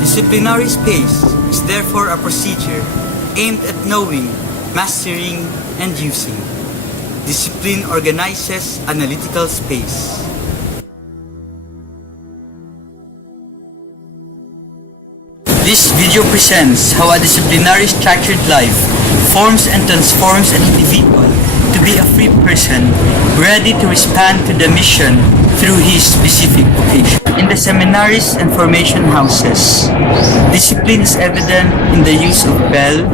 Disciplinary space is therefore a procedure aimed at knowing, mastering, and using. Discipline organizes analytical space. This video presents how a disciplinary structured life forms and transforms an individual to be a free person ready to respond to the mission through his specific vocation. In the seminaries and formation houses, discipline is evident in the use of bell,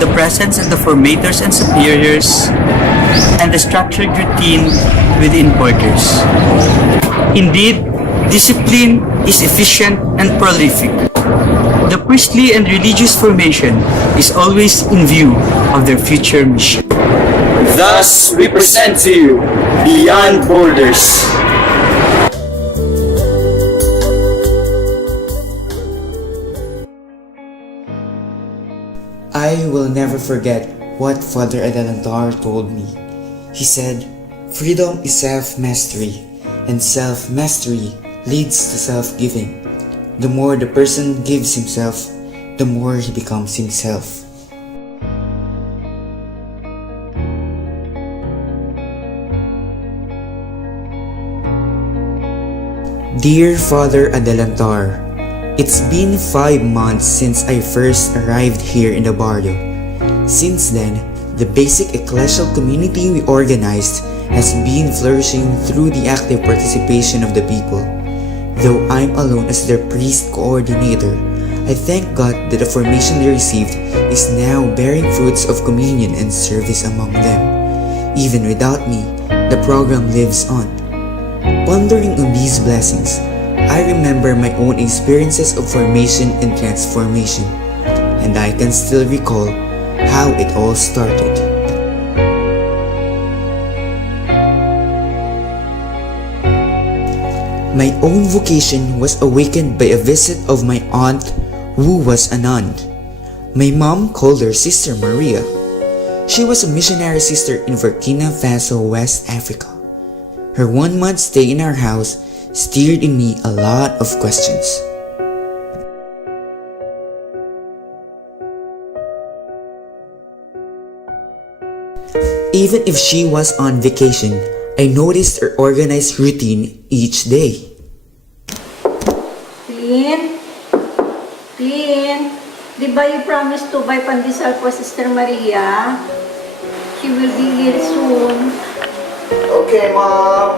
the presence of the formators and superiors, and the structured routine within quarters. Indeed, discipline is efficient and prolific. The priestly and religious formation is always in view of their future mission. Thus, we present to you Beyond Borders. I will never forget what Father Adelantar told me. He said, freedom is self-mastery, and self-mastery leads to self-giving. The more the person gives himself, the more he becomes himself. Dear Father Adelantar, it's been 5 months since I first arrived here in the barrio. Since then, the basic ecclesial community we organized has been flourishing through the active participation of the people. Though I'm alone as their priest coordinator, I thank God that the formation they received is now bearing fruits of communion and service among them. Even without me, the program lives on. Pondering on these blessings, I remember my own experiences of formation and transformation, and I can still recall how it all started. My own vocation was awakened by a visit of my aunt who was a nun. My mom called her Sister Maria. She was a missionary sister in Burkina Faso, West Africa. Her 1-month stay in our house stirred in me a lot of questions. Even if she was on vacation, I noticed her organized routine each day. Clean, di ba you promised to buy pandesal for Sister Maria? She will be here soon. Okay, Mom.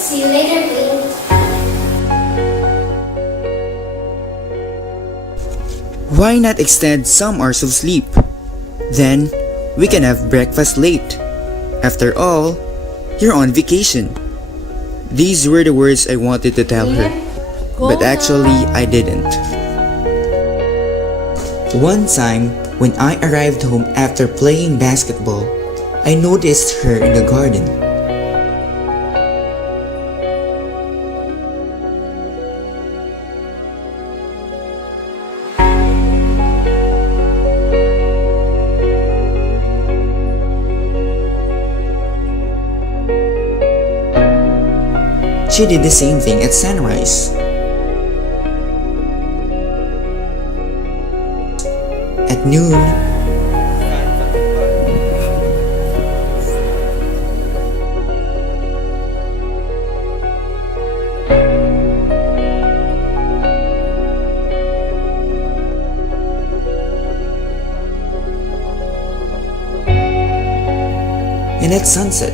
See you later, please. Why not extend some hours of sleep? Then, we can have breakfast late. After all, you're on vacation. These were the words I wanted to tell her, but actually I didn't. One time, when I arrived home after playing basketball, I noticed her in the garden. She did the same thing at sunrise. at noon. And at sunset.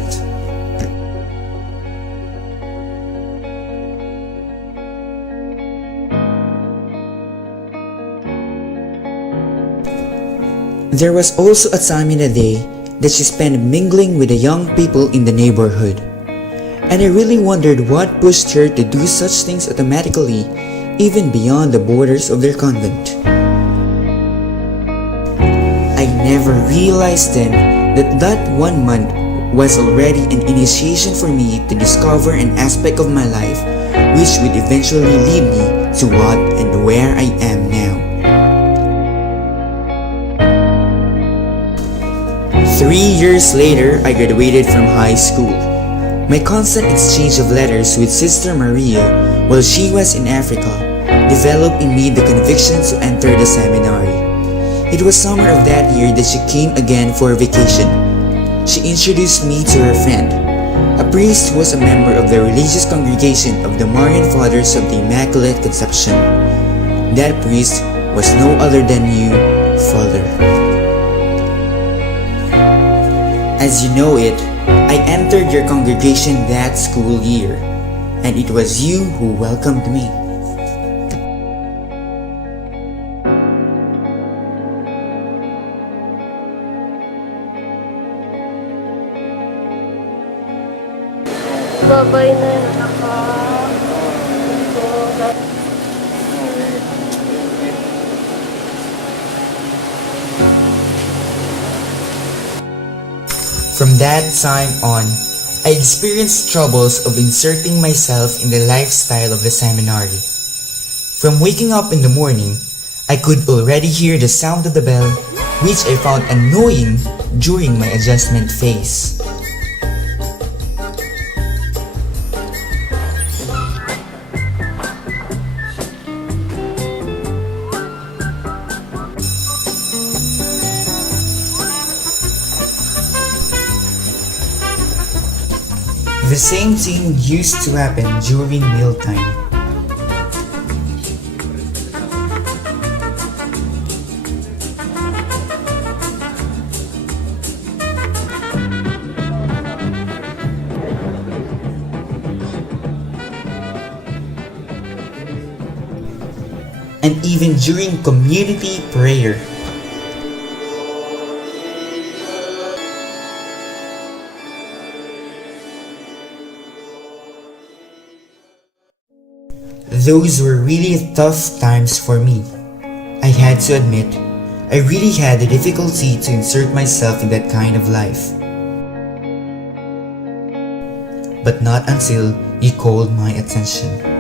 There was also a time in the day that she spent mingling with the young people in the neighborhood. And I really wondered what pushed her to do such things automatically, even beyond the borders of their convent. I never realized then that 1 month was already an initiation for me to discover an aspect of my life which would eventually lead me to what and where I am now. 3 years later, I graduated from high school. My constant exchange of letters with Sister Maria while she was in Africa developed in me the conviction to enter the seminary. It was summer of that year that she came again for a vacation. She introduced me to her friend, a priest who was a member of the religious congregation of the Marian Fathers of the Immaculate Conception. That priest was no other than you, Father. As you know it, I entered your congregation that school year, and it was you who welcomed me. Babay na yun. From that time on, I experienced troubles of inserting myself in the lifestyle of the seminary. From waking up in the morning, I could already hear the sound of the bell, which I found annoying during my adjustment phase. The same thing used to happen during mealtime. And even during community prayer. Those were really tough times for me. I had to admit, I really had a difficulty to insert myself in that kind of life. But not until you called my attention.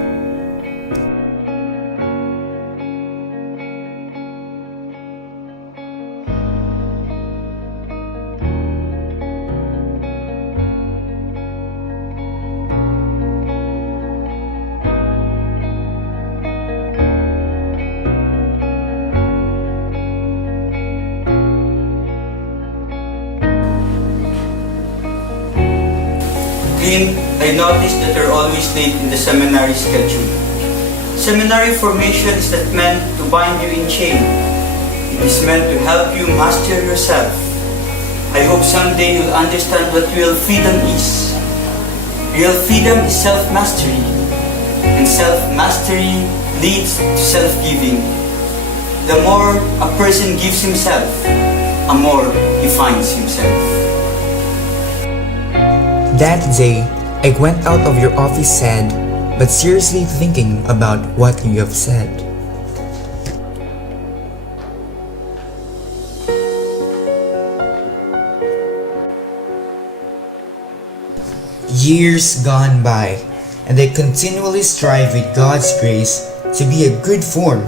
I noticed that you're always late in the seminary schedule. Seminary formation is not meant to bind you in chain. It is meant to help you master yourself. I hope someday you'll understand what real freedom is. Real freedom is self-mastery, and self-mastery leads to self-giving. The more a person gives himself, the more he finds himself. That day, I went out of your office sad, but seriously thinking about what you have said. Years gone by, and I continually strive with God's grace to be a good form.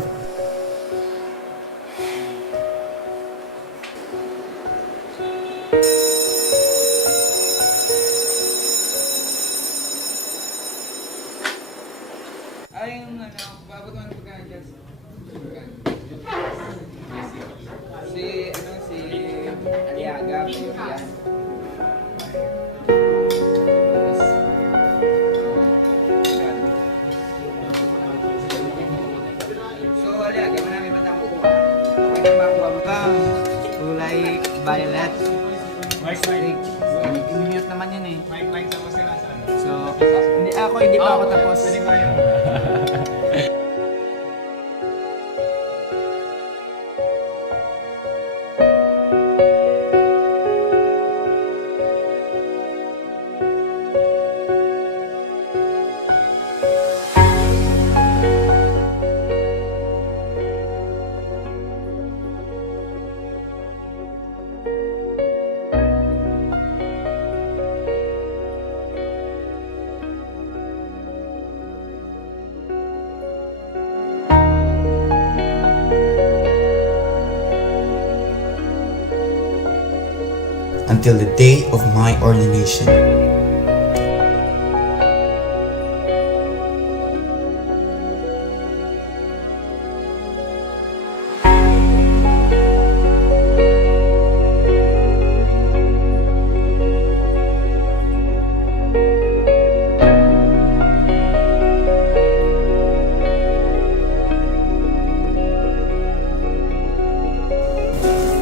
So, wala. Gano'n namin ba naman kukuha? Okay na makuha mo ba? Kulay violet. White. I-mute naman yun eh. White tapos yung nasa ano? So, hindi pa ako tapos. Pwede ba yun? Until the day of my ordination.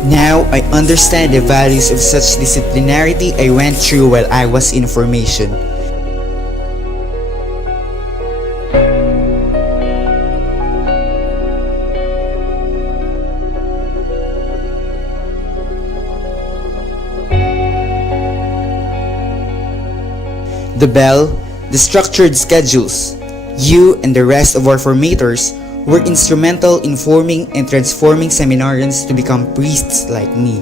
Now I understand the values of such disciplinarity I went through while I was in formation. The bell, the structured schedules, you and the rest of our formators were instrumental in forming and transforming seminarians to become priests like me.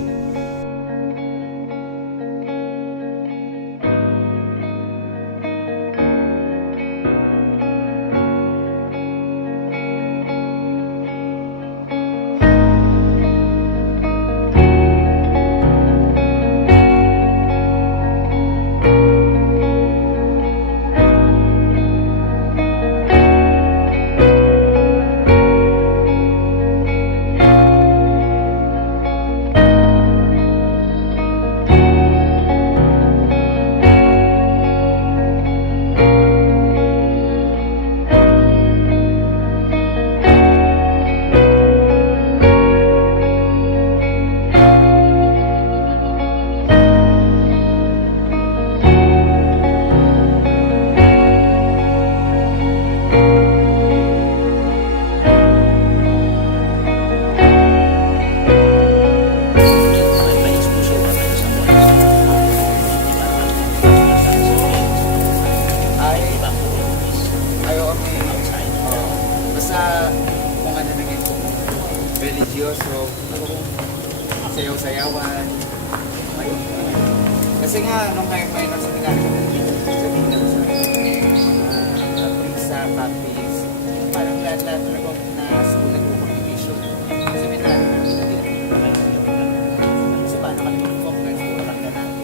Religyoso, sayaw-sayawan. Kasi nga, nung may nagsaminari kami, sabihin na sa prisa, practice, parang lahat-lahat talagang na school nag-competition. Seminary na so, paano kami mag-focus? Puro kanta natin.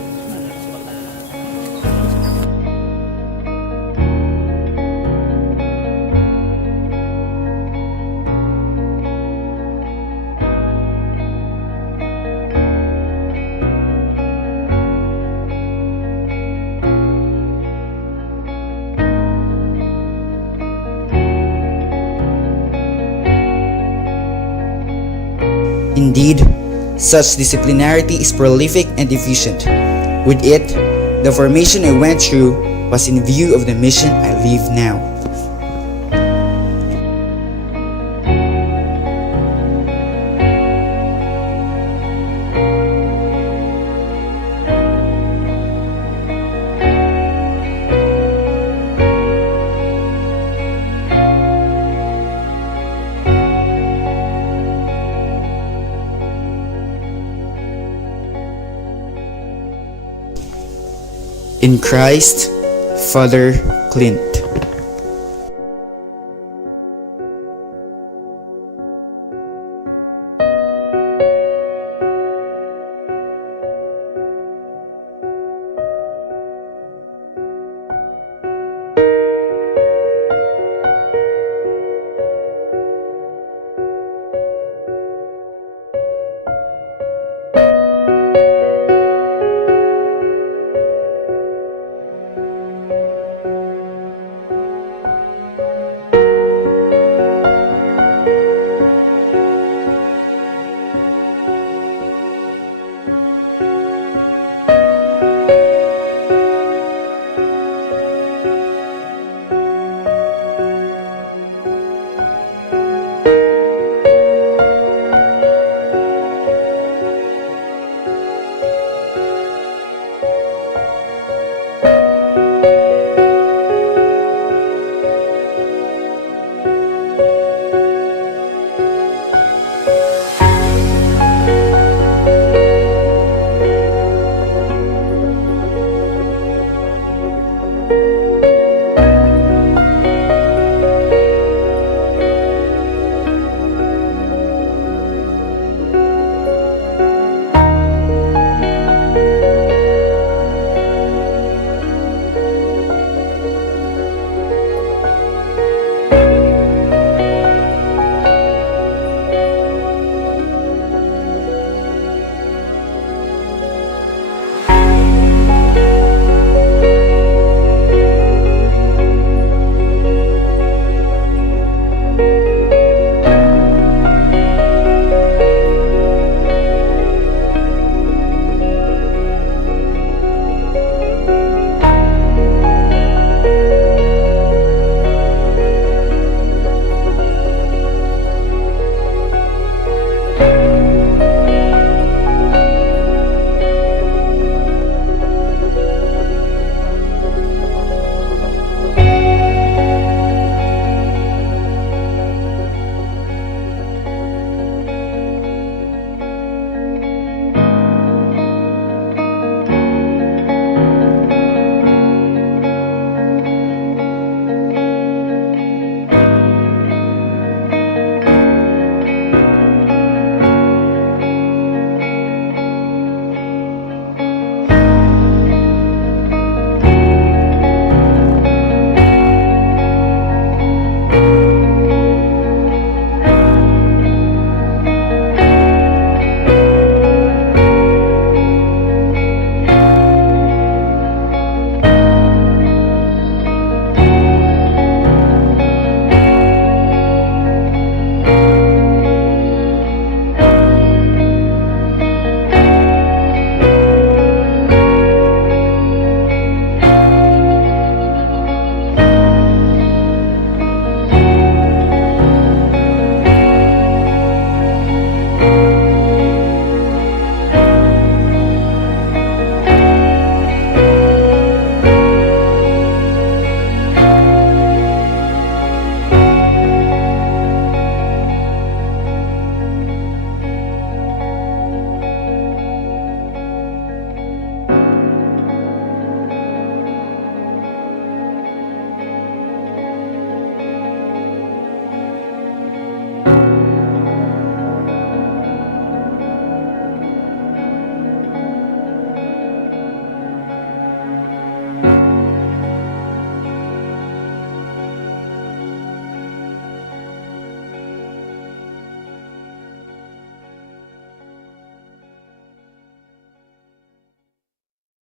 Indeed, such disciplinarity is prolific and efficient. With it, the formation I went through was in view of the mission I live now. In Christ, Father Clint.